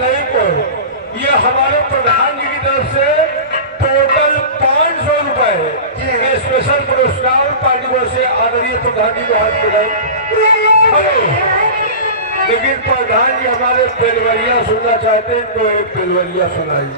नहीं को ये हमारे प्रधान जी की तरफ से टोटल 500 रुपए ये स्पेशल पुरस्कार पार्टी को से आदरणीय प्रधान जी को हाथ मिलाए। लेकिन प्रधान जी हमारे पेलवरिया सुनना चाहते हैं तो एक पेलवरिया सुनाई।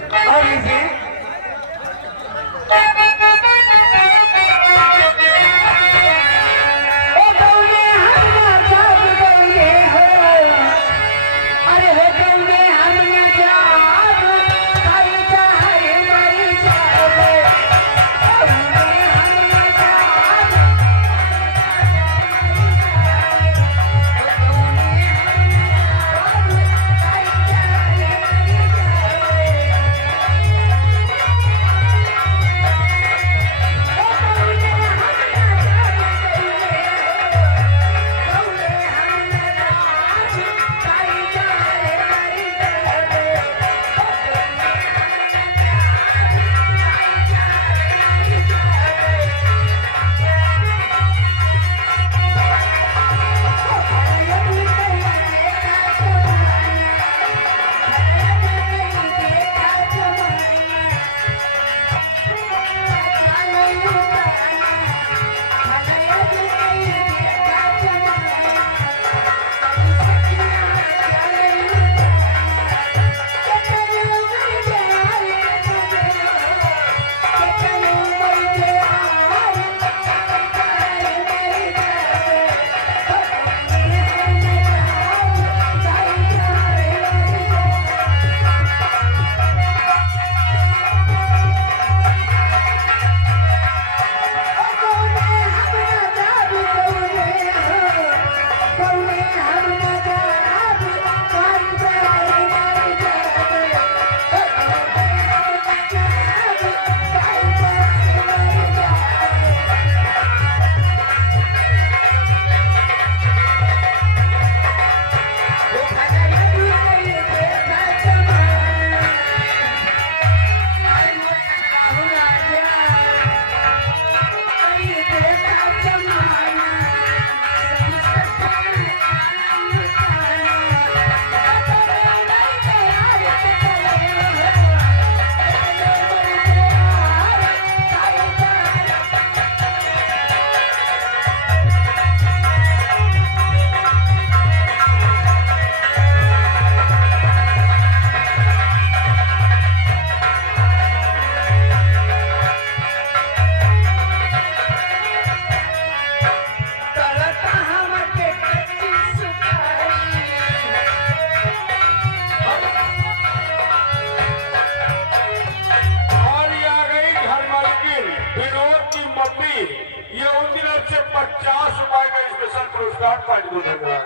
ये उनकी तरफ से 50 रुपए का स्पेशल पुरस्कार पार्टी को देगा।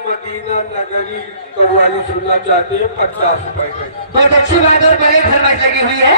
मदीना नगरी कव्वाली सुनना चाहते हैं 50 रुपए का। बहुत अच्छी बात और बड़े फरमाइश लगी हुई है।